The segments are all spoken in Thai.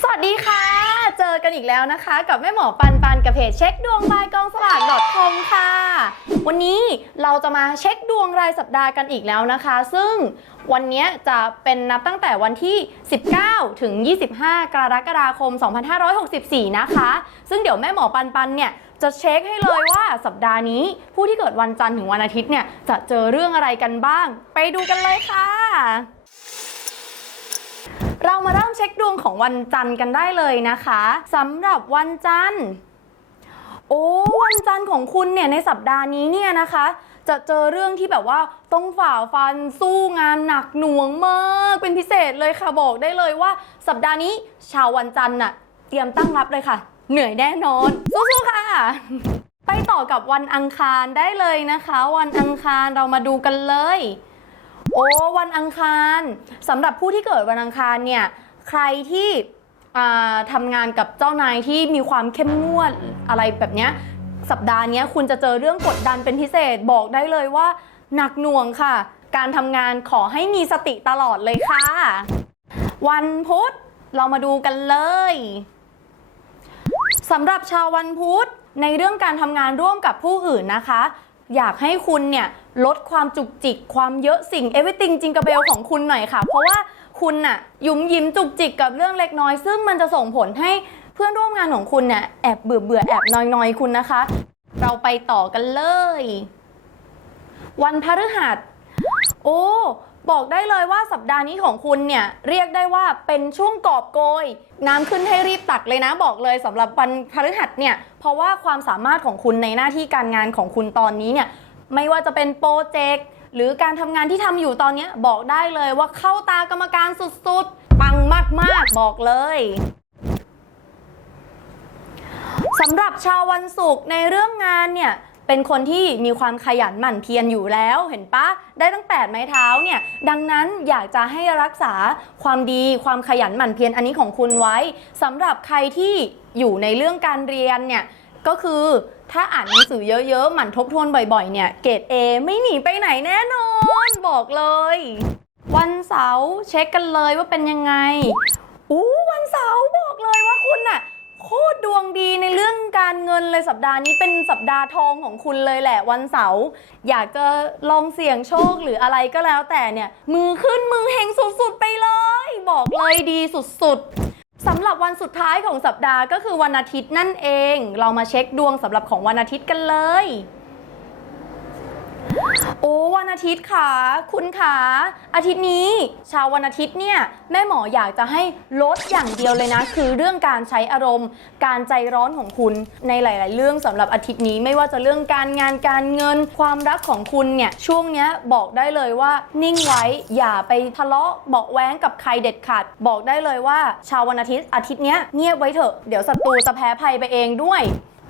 สวัสดีค่ะ เจอกันอีกแล้วนะคะ กับแม่หมอปันปันกับเพจเช็คดวงบายกองสลาก .com ค่ะ วันนี้เราจะมาเช็คดวงรายสัปดาห์กันอีกแล้วนะคะ ซึ่งวันนี้จะเป็นนับตั้งแต่วันที่ 19 ถึง 25 กรกฎาคม 2564 นะคะ ซึ่งเดี๋ยวแม่หมอปันปันเนี่ยจะเช็คให้เลยว่าสัปดาห์นี้ ผู้ที่เกิดวันจันทร์ถึงวันอาทิตย์เนี่ยจะเจอเรื่องอะไรกันบ้าง ไปดูกันเลยค่ะ เรามาเริ่มเช็คดวงของวันจันทร์กันได้เลยนะคะสำหรับวันจันทร์ โอ้วันจันทร์ของคุณเนี่ยในสัปดาห์นี้เนี่ยนะคะ จะเจอเรื่องที่แบบว่าต้องฝ่าฟันสู้งานหนักหน่วงมากเป็นพิเศษเลยค่ะบอกได้เลยว่า สัปดาห์นี้ชาววันจันทร์น่ะเตรียมตั้งรับเลยค่ะ เหนื่อยแน่นอนสู้ๆค่ะไปต่อกับวันอังคารได้เลยนะคะ วันอังคารเรามาดูกันเลย โอ้วันอังคารสำหรับผู้ที่เกิดวันอังคารเนี่ยใครที่ทำงานกับเจ้านายที่มีความเข้มงวดอะไรแบบนี้สัปดาห์นี้คุณจะเจอเรื่องกดดันเป็นพิเศษบอกได้เลยว่า หนักหน่วงค่ะ การทำงานขอให้มีสติตลอดเลยค่ะ วันพุธเรามาดูกันเลยสำหรับชาววันพุธในเรื่องการทำงานร่วมกับผู้อื่นนะคะ อยากให้คุณเนี่ยลดความจุกจิก ความเยอะสิ่ง everything จิงกระเบลของคุณหน่อยค่ะ เพราะว่าคุณน่ะยุ้มยิ้มจุกจิกกับเรื่องเล็กน้อย ซึ่งมันจะส่งผลให้เพื่อนร่วมงานของคุณเนี่ยแอบเบื่อเบื่อแอบนอยนอยคุณนะคะ เราไปต่อกันเลย วันพฤหัส โอ้ บอกได้เลยว่าสัปดาห์นี้ของคุณเนี่ยเรียกได้ว่าเป็นช่วงกอบโกย น้ำขึ้นให้รีบตักเลยนะบอกเลยสำหรับวันพฤหัสเนี่ยเพราะว่าความสามารถของคุณในหน้าที่การงานของคุณตอนนี้เนี่ยไม่ว่าจะเป็นโปรเจกต์หรือการทำงานที่ทำอยู่ตอนนี้บอกได้เลยว่าเข้าตากรรมการสุดๆ ปังมากๆ บอกเลยสำหรับชาววันศุกร์ในเรื่องงานเนี่ย เป็นคนที่มีความขยันหมั่นเพียรอยู่แล้วเห็นปะได้ตั้งแปดไม้เท้าเนี่ยดังนั้นอยากจะให้รักษาความดีความขยันหมั่นเพียรอันนี้ของคุณไว้สำหรับใครที่อยู่ในเรื่องการเรียนเนี่ยก็คือถ้าอ่านหนังสือเยอะๆ หมั่นทบทวนบ่อยๆ เนี่ย เกรด A ไม่หนีไปไหนแน่นอน บอกเลย วันเสาร์เช็คกันเลยว่าเป็นยังไง อู้วันเสาร์บอกเลยว่าคุณน่ะ โคตรดวงดีใน การเงินเลยสัปดาห์นี้เป็นสัปดาห์ทองของคุณเลยแหละวันเสาร์อยากจะลองเสี่ยงโชคหรืออะไรก็แล้วแต่เนี่ย มือขึ้นมือเฮงสุดๆไปเลย บอกเลยดีสุดๆสำหรับวันสุดท้ายของสัปดาห์ก็คือวันอาทิตย์นั่นเอง เรามาเช็คดวงสำหรับของวันอาทิตย์กันเลย โอ้วันอาทิตย์ค่ะ คุณค่ะอาทิตย์นี้ชาววันอาทิตย์เนี่ยแม่หมออยากจะให้ลดอย่างเดียวเลยนะ คือเรื่องการใช้อารมณ์ การใจร้อนของคุณในหลาย ๆ เรื่องสำหรับอาทิตย์นี้ไม่ว่าจะเรื่องการงานการเงิน ความรักของคุณเนี่ยช่วงเนี้ยบอกได้เลยว่านิ่งไว้อย่าไปทะเลาะเบาะแว้งกับใครเด็ดขาด บอกได้เลยว่า ชาววันอาทิตย์อาทิตย์เนี้ยเงียบไว้เถอะเดี๋ยวศัตรูจะแพ้ภัยไปเองด้วย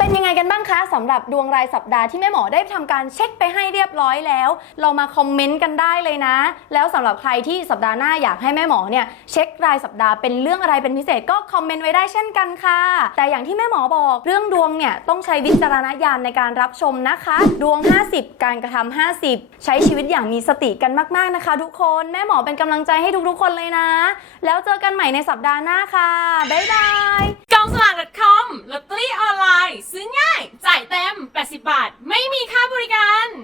เป็นยังไงกันบ้างคะสำหรับดวงรายสัปดาห์ที่แม่หมอได้ทำการเช็คไปให้เรียบร้อยแล้ว เรามาคอมเมนต์กันได้เลยนะ แล้วสำหรับใครที่สัปดาห์หน้าอยากให้แม่หมอเนี่ยเช็ครายสัปดาห์เป็นเรื่องอะไรเป็นพิเศษก็คอมเมนต์ไว้ได้เช่นกันค่ะ แต่อย่างที่แม่หมอบอกเรื่องดวงเนี่ยต้องใช้วิจารณญาณในการรับชมนะคะ ดวง 50 การกระทำ50 ใช้ชีวิตอย่างมีสติกันมากๆนะคะ ทุกคนแม่หมอเป็นกำลังใจให้ทุกๆคนเลยนะ แล้วเจอกันใหม่ในสัปดาห์หน้าค่ะบ๊ายบาย กองสลาก .com ลอตเตอรี่ออนไลน์ ซื้อง่าย จ่ายเต็ม 80 บาท